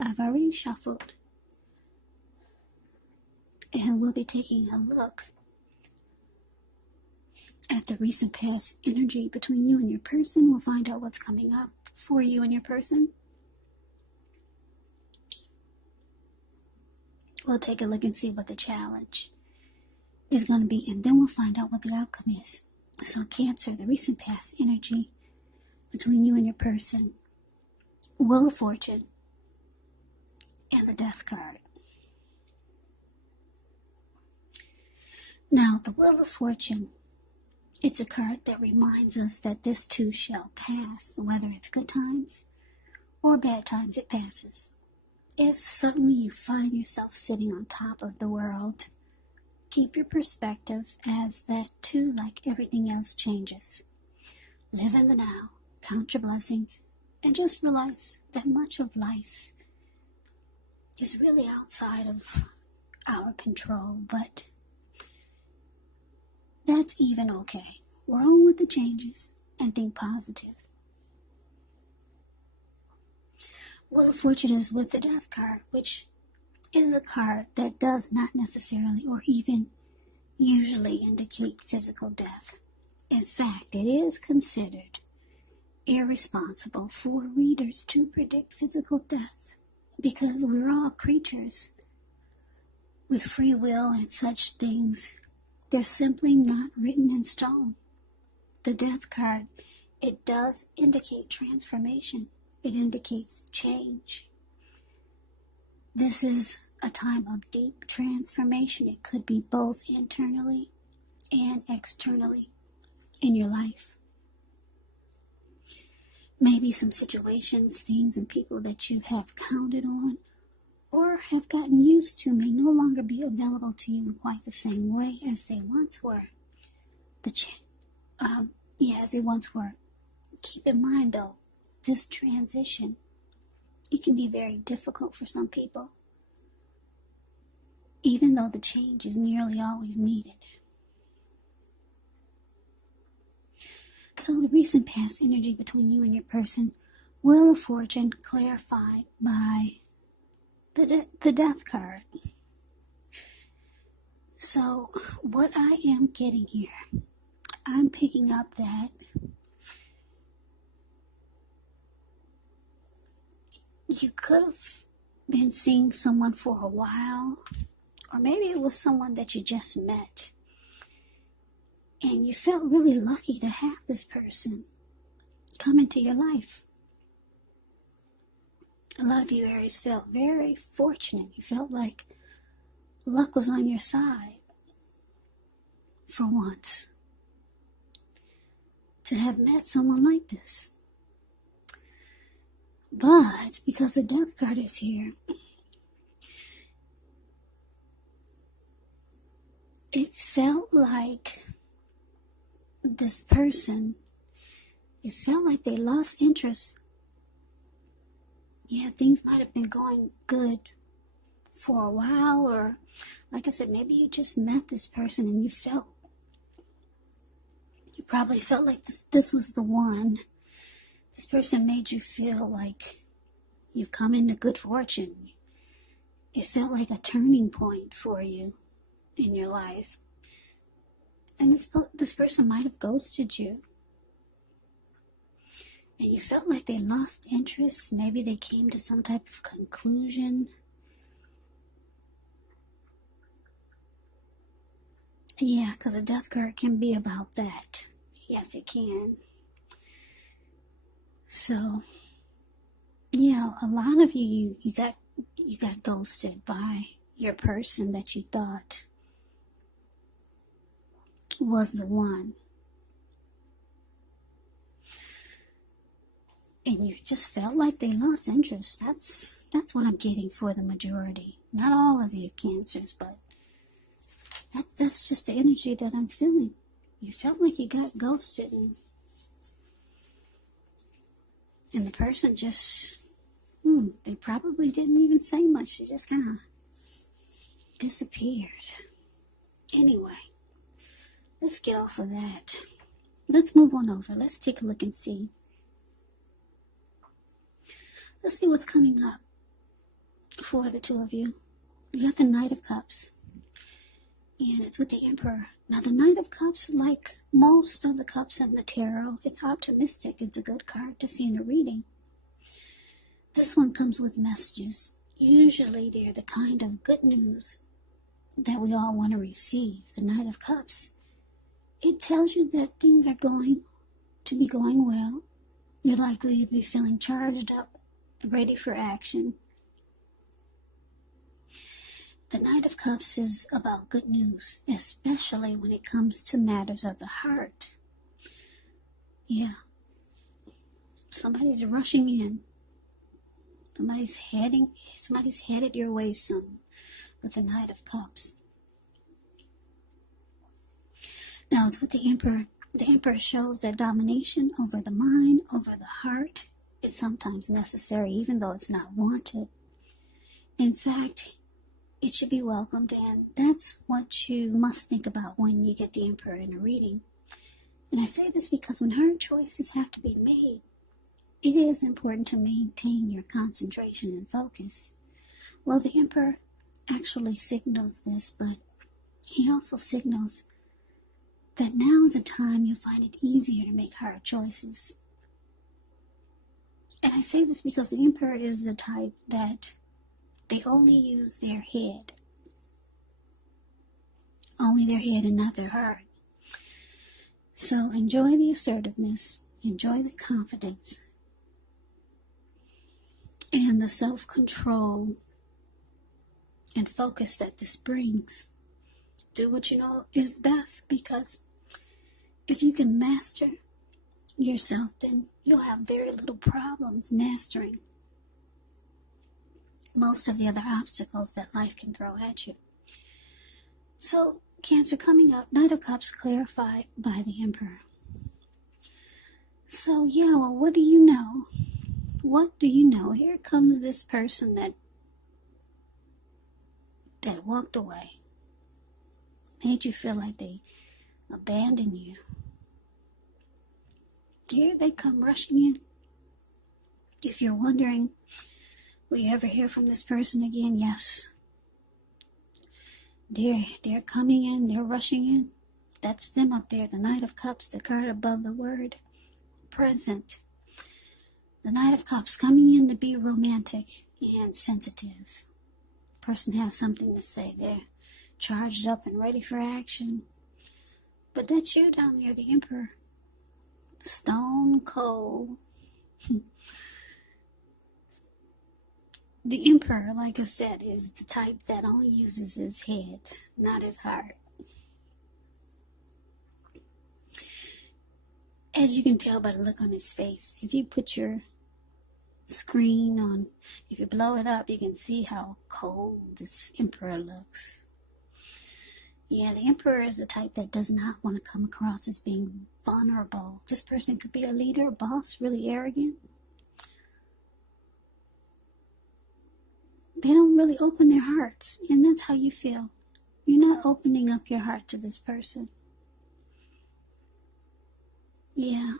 I've already shuffled, and we'll be taking a look at the recent past energy between you and your person. We'll find out what's coming up for you and your person. We'll take a look and see what the challenge is going to be, and then we'll find out what the outcome is. So Cancer, the recent past energy between you and your person, Wheel of Fortune, and the Death card. Now, the Wheel of Fortune, it's a card that reminds us that this too shall pass. Whether it's good times or bad times, it passes. If suddenly you find yourself sitting on top of the world, keep your perspective, as that too, like everything else, changes. Live in the now, count your blessings, and just realize that much of life is really outside of our control, but that's even okay. Roll with the changes and think positive. Wheel of Fortune is with the Death card, which is a card that does not necessarily or even usually indicate physical death. In fact, it is considered irresponsible for readers to predict physical death, because we're all creatures with free will, and such things, they're simply not written in stone. The Death card, it does indicate transformation. It indicates change. This is a time of deep transformation. It could be both internally and externally in your life. Maybe some situations, things, and people that you have counted on or have gotten used to may no longer be available to you in quite the same way as they once were. As they once were. Keep in mind, though, this transition, it can be very difficult for some people, even though the change is nearly always needed. So the recent past energy between you and your person, Wheel of Fortune, clarified by the Death card. So what I am getting here, I'm picking up that you could have been seeing someone for a while, or maybe it was someone that you just met, and you felt really lucky to have this person come into your life. A lot of you Aries felt very fortunate. You felt like luck was on your side for once, to have met someone like this. But because the Death card is here, it felt like this person, it felt like they lost interest. Yeah, things might have been going good for a while, or like I said, maybe you just met this person and you probably felt like this was the one. This person made you feel like you've come into good fortune. It felt like a turning point for you in your life. And this person might have ghosted you. And you felt like they lost interest. Maybe they came to some type of conclusion. Yeah, because a Death card can be about that. Yes, it can. So, yeah, a lot of you got ghosted by your person that you thought was the one. And you just felt like they lost interest. That's what I'm getting for the majority. Not all of you Cancers, but that's just the energy that I'm feeling. You felt like you got ghosted, and the person just, they probably didn't even say much. They just kind of disappeared. Anyway, let's get off of that. Let's move on over. Let's take a look and see. Let's see what's coming up for the two of you. You got the Knight of Cups, and it's with the Emperor. Now, the Knight of Cups, like most of the cups in the tarot, it's optimistic. It's a good card to see in a reading. This one comes with messages. Usually, they're the kind of good news that we all want to receive. The Knight of Cups, it tells you that things are going to be going well. You're likely to be feeling charged up, ready for action. The Knight of Cups is about good news, especially when it comes to matters of the heart. Yeah. Somebody's rushing in. Somebody's headed your way soon with the Knight of Cups. Now it's with the Emperor. The Emperor shows that domination over the mind, over the heart, is sometimes necessary, even though it's not wanted. In fact, it should be welcomed, and that's what you must think about when you get the Emperor in a reading. And I say this because when hard choices have to be made, it is important to maintain your concentration and focus. Well, the Emperor actually signals this, but he also signals that now is a time you'll find it easier to make hard choices. And I say this because the Emperor is the type that they only use their head. Only their head and not their heart. So enjoy the assertiveness, enjoy the confidence, and the self-control and focus that this brings. Do what you know is best, because if you can master yourself, then you'll have very little problems mastering most of the other obstacles that life can throw at you. So, Cancer, coming up, Knight of Cups clarified by the Emperor. So, yeah, well, what do you know? What do you know? Here comes this person that walked away. Made you feel like they abandoned you. Here they come rushing in. If you're wondering, will you ever hear from this person again? Yes. They're coming in, they're rushing in. That's them up there, the Knight of Cups, the card above the word present. The Knight of Cups coming in to be romantic and sensitive. The person has something to say. They're charged up and ready for action. But that's you down there, the Emperor. Stone cold. The Emperor, like I said, is the type that only uses his head, not his heart. As you can tell by the look on his face, if you put your screen on, if you blow it up, you can see how cold this Emperor looks. Yeah, the Emperor is the type that does not want to come across as being vulnerable. This person could be a leader, a boss, really arrogant. They don't really open their hearts, and that's how you feel. You're not opening up your heart to this person. Yeah,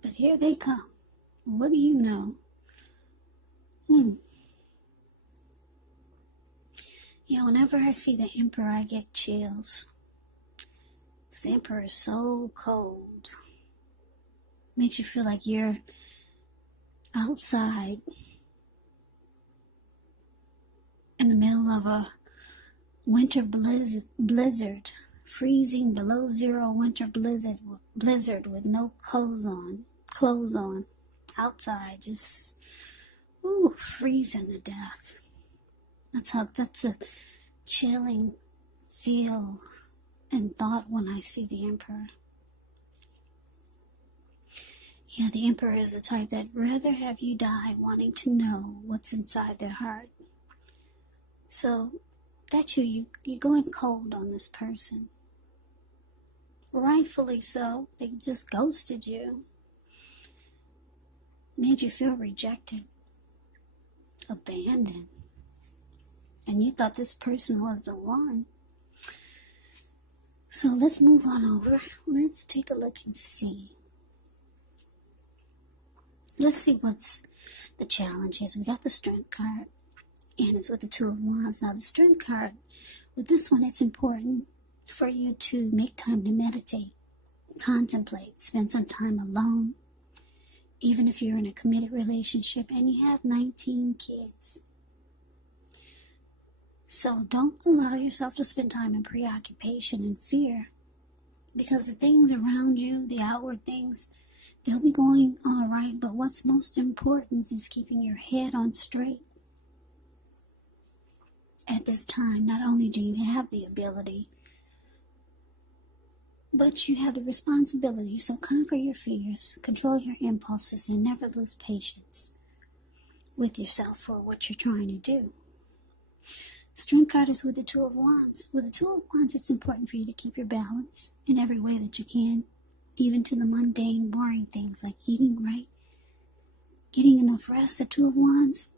but here they come. What do you know? Yeah, whenever I see the Emperor, I get chills. Because the Emperor is so cold. Makes you feel like you're outside in the middle of a winter blizzard, freezing below zero winter blizzard with no clothes on, outside, just freezing to death. That's a chilling feel and thought when I see the Emperor. Yeah, the Emperor is the type that rather have you die wanting to know what's inside their heart. So, that's you're going cold on this person. Rightfully so. They just ghosted you. Made you feel rejected. Abandoned. And you thought this person was the one. So let's move on over. Let's take a look and see. Let's see what's the challenge is. We got the Strength card. and it's with the Two of Wands. Now, the Strength card, with this one, it's important for you to make time to meditate, contemplate, spend some time alone, even if you're in a committed relationship and you have 19 kids. So don't allow yourself to spend time in preoccupation and fear, because the things around you, the outward things, they'll be going all right, but what's most important is keeping your head on straight. At this time, not only do you have the ability, but you have the responsibility. So conquer your fears, control your impulses, and never lose patience with yourself for what you're trying to do. Strength card is with the Two of Wands. With the Two of Wands, it's important for you to keep your balance in every way that you can, even to the mundane, boring things like eating right, getting enough rest. The Two of Wands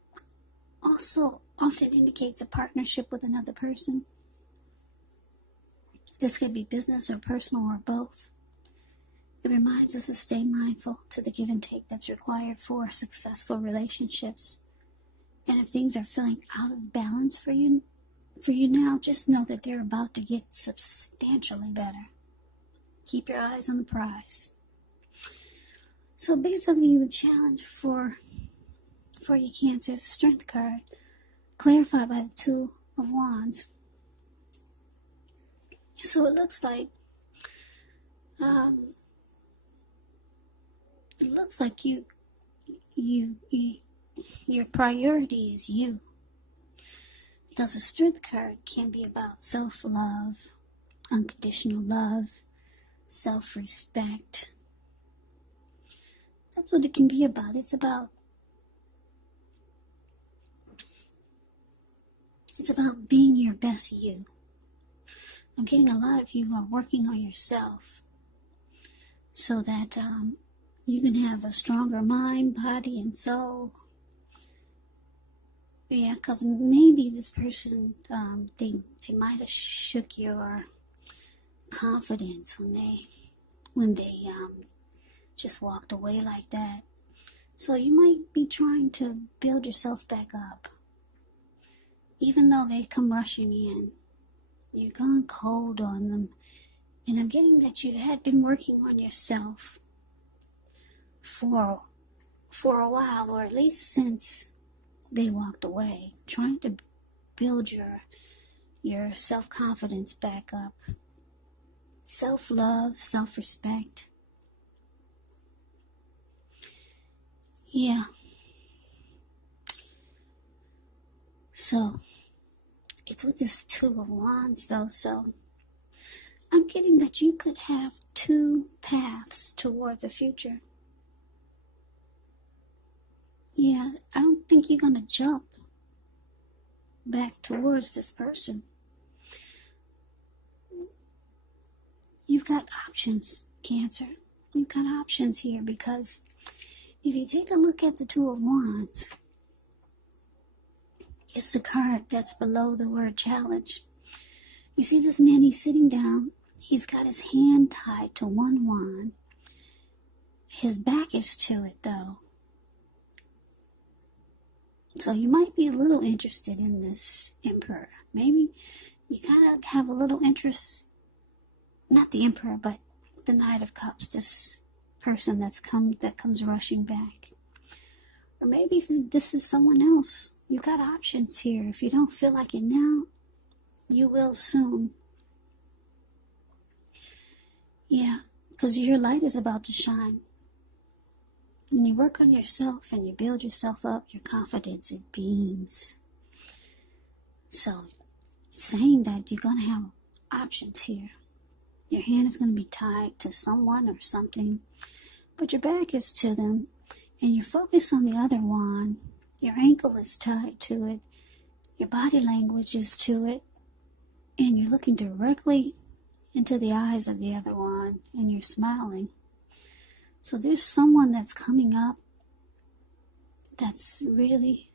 also often indicates a partnership with another person. This could be business or personal or both. It reminds us to stay mindful to the give and take that's required for successful relationships. And if things are feeling out of balance for you now, just know that they're about to get substantially better. Keep your eyes on the prize. So basically, the challenge for you, Cancer, the Strength card, clarified by the Two of Wands. So it looks like your priority is you, because the Strength card can be about self-love, unconditional love, self-respect. That's what it can be about. It's about being your best you. I'm getting a lot of you are working on yourself so that you can have a stronger mind, body, and soul. Yeah, because maybe this person, they might have shook your confidence when they just walked away like that. So you might be trying to build yourself back up. Even though they come rushing in, you've gone cold on them. And I'm getting that you had been working on yourself for a while, or at least since they walked away, trying to build your self-confidence back up. Self-love, self-respect. Yeah. So, it's with this Two of Wands, though, so I'm getting that you could have two paths towards a future. Yeah, I don't think you're going to jump back towards this person. You've got options, Cancer. You've got options here, because if you take a look at the Two of Wands, it's the card that's below the word challenge. You see this man, he's sitting down. He's got his hand tied to one wand. His back is to it, though. So you might be a little interested in this Emperor. Maybe you kind of have a little interest, not the Emperor, but the Knight of Cups, this person that comes rushing back. Or maybe this is someone else. You've got options here. If you don't feel like it now, you will soon. Yeah, because your light is about to shine. When you work on yourself and you build yourself up, your confidence, it beams. So, it's saying that you're going to have options here. Your hand is going to be tied to someone or something, but your back is to them, and you're focused on the other wand. Your ankle is tied to it. Your body language is to it. And you're looking directly into the eyes of the other one, and you're smiling. So there's someone that's coming up that's really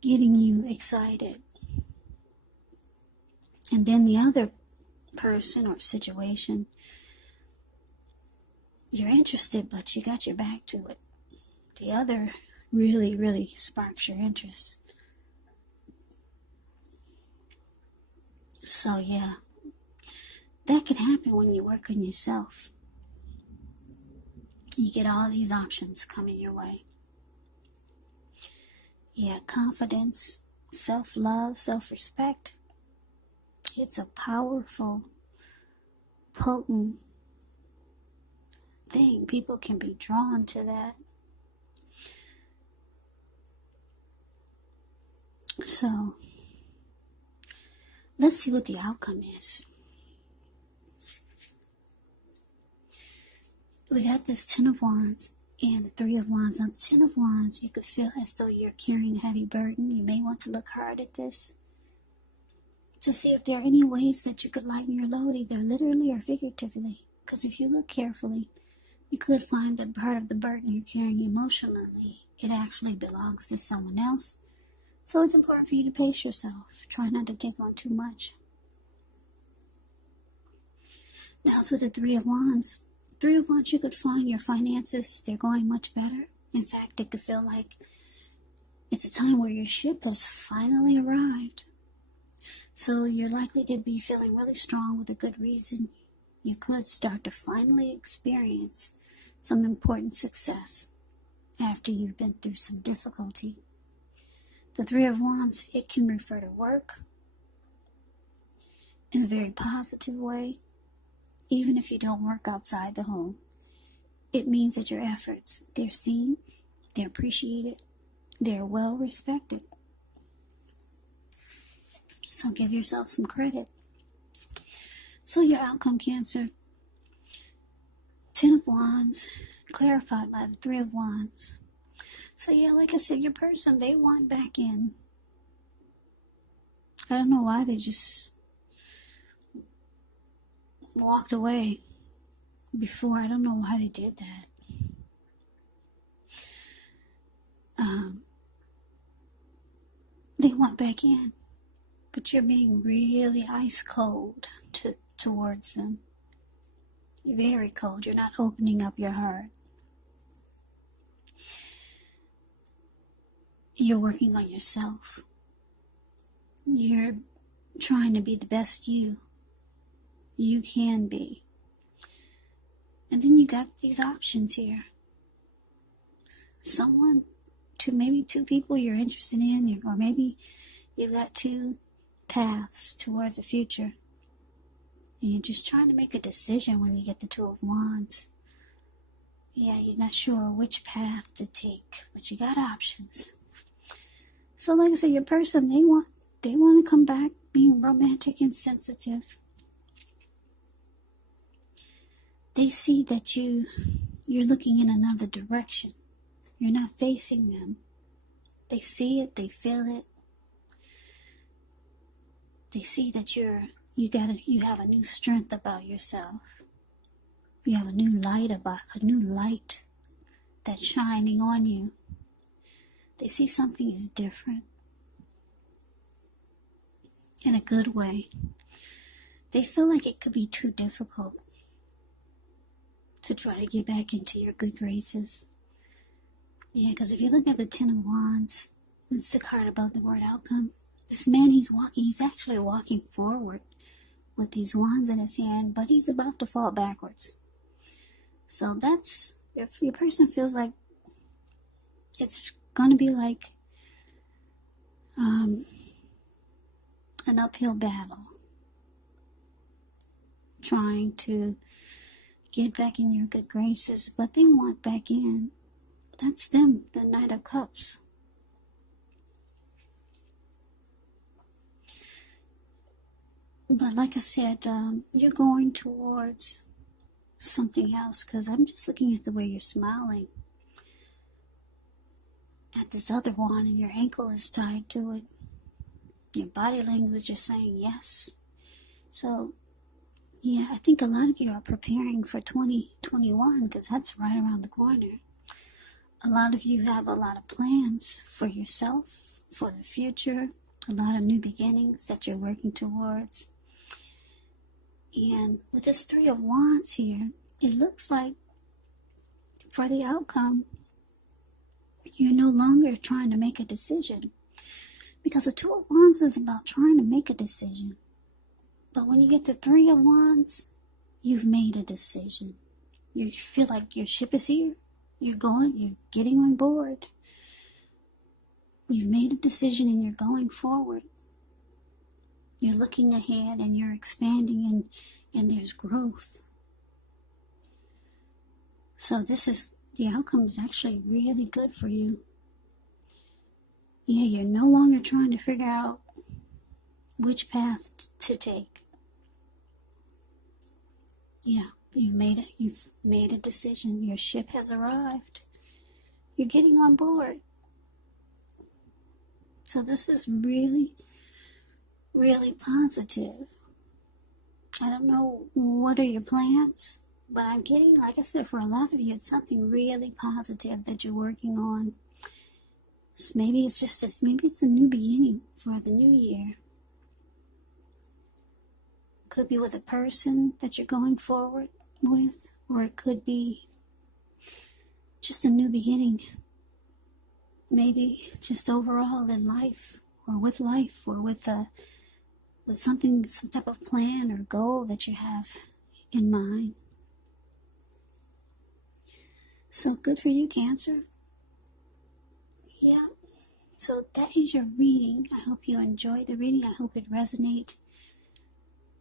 getting you excited. And then the other person or situation, you're interested, but you got your back to it. The other really, really sparks your interest. So yeah, that can happen when you work on yourself. You get all these options coming your way. Yeah, confidence, self-love, self-respect. It's a powerful, potent thing. People can be drawn to that. So, let's see what the outcome is. We got this Ten of Wands and the Three of Wands. On the Ten of Wands, you could feel as though you're carrying a heavy burden. You may want to look hard at this to see if there are any ways that you could lighten your load, either literally or figuratively. Because if you look carefully, you could find that part of the burden you're carrying emotionally, it actually belongs to someone else. So it's important for you to pace yourself. Try not to take on too much. Now it's with the Three of Wands. Three of Wands, you could find your finances, they're going much better. In fact, it could feel like it's a time where your ship has finally arrived. So you're likely to be feeling really strong with a good reason. You could start to finally experience some important success after you've been through some difficulty. The Three of Wands, it can refer to work in a very positive way. Even if you don't work outside the home, it means that your efforts, they're seen, they're appreciated, they're well respected. So give yourself some credit. So your outcome, Cancer. Ten of Wands, clarified by the Three of Wands. So yeah, like I said, your person, they want back in. I don't know why they just walked away before. I don't know why they did that. They want back in, but you're being really ice cold towards them. You're very cold. You're not opening up your heart. You're working on yourself. You're trying to be the best you can be. And then you got these options here. Maybe two people you're interested in, or maybe you've got two paths towards the future. And you're just trying to make a decision when you get the Two of Wands. Yeah, you're not sure which path to take, but you got options. So like I said, your person, they want to come back being romantic and sensitive. They see that you're looking in another direction. You're not facing them. They see it, they feel it. They see that you have a new strength about yourself. You have a new light that's shining on you. They see something is different in a good way. They feel like it could be too difficult to try to get back into your good graces. Yeah, because if you look at the Ten of Wands, it's the card about the word outcome. This man, he's actually walking forward with these wands in his hand, but he's about to fall backwards. So that's, if your person feels like it's going to be like an uphill battle, trying to get back in your good graces, but they want back in. That's them, the Knight of Cups. But like I said, you're going towards something else, because I'm just looking at the way you're smiling at this other one, and your ankle is tied to it. Your body language is saying yes. So, yeah, I think a lot of you are preparing for 2021, because that's right around the corner. A lot of you have a lot of plans for yourself, for the future, a lot of new beginnings that you're working towards. And with this Three of Wands here, it looks like for the outcome, you're no longer trying to make a decision. Because the Two of Wands is about trying to make a decision. But when you get the Three of Wands, you've made a decision. You feel like your ship is here. You're getting on board. You've made a decision and you're going forward. You're looking ahead and you're expanding and there's growth. So the outcome is actually really good for you. Yeah, you're no longer trying to figure out which path to take. Yeah, you've made a decision. Your ship has arrived. You're getting on board. So this is really, really positive. I don't know what are your plans, but I'm getting, like I said, for a lot of you, it's something really positive that you're working on. So maybe it's a new beginning for the new year. Could be with a person that you're going forward with, or it could be just a new beginning. Maybe just overall in life, or with something, some type of plan or goal that you have in mind. So good for you, Cancer. Yeah. So that is your reading. I hope you enjoyed the reading. I hope it resonates.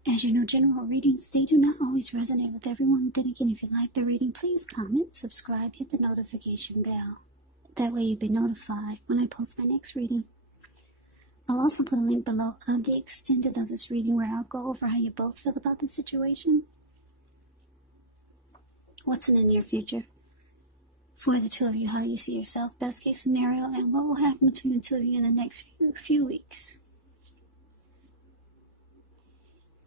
As you know, general readings, they do not always resonate with everyone. Then again, if you like the reading, please comment, subscribe, hit the notification bell. That way you'll be notified when I post my next reading. I'll also put a link below of the extended of this reading where I'll go over how you both feel about the situation. What's in the near future for the two of you, how you see yourself, best case scenario, and what will happen between the two of you in the next few weeks.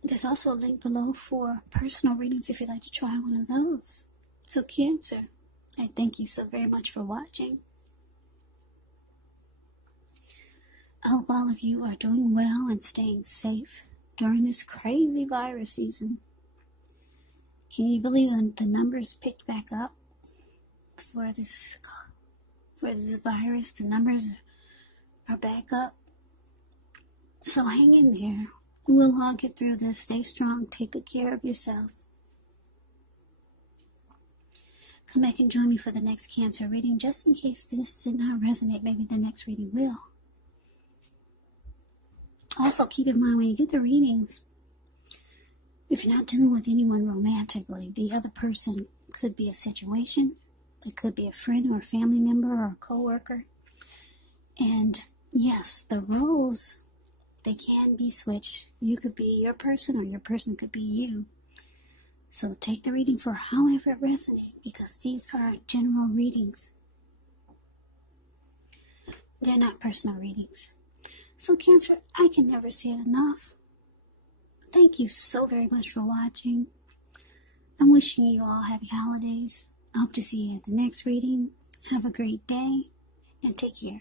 There's also a link below for personal readings if you'd like to try one of those. So Cancer, I thank you so very much for watching. I hope all of you are doing well and staying safe during this crazy virus season. Can you believe that the numbers picked back up for this virus? The numbers are back up. So hang in there. We'll all get through this. Stay strong. Take good care of yourself. Come back and join me for the next Cancer reading. Just in case this did not resonate, maybe the next reading will. Also, keep in mind when you get the readings, if you're not dealing with anyone romantically, the other person could be a situation. It could be a friend or a family member or a coworker. And yes, the roles, they can be switched. You could be your person or your person could be you. So take the reading for however it resonates, because these are general readings. They're not personal readings. So Cancer, I can never say it enough. Thank you so very much for watching. I'm wishing you all happy holidays. I hope to see you at the next reading. Have a great day and take care.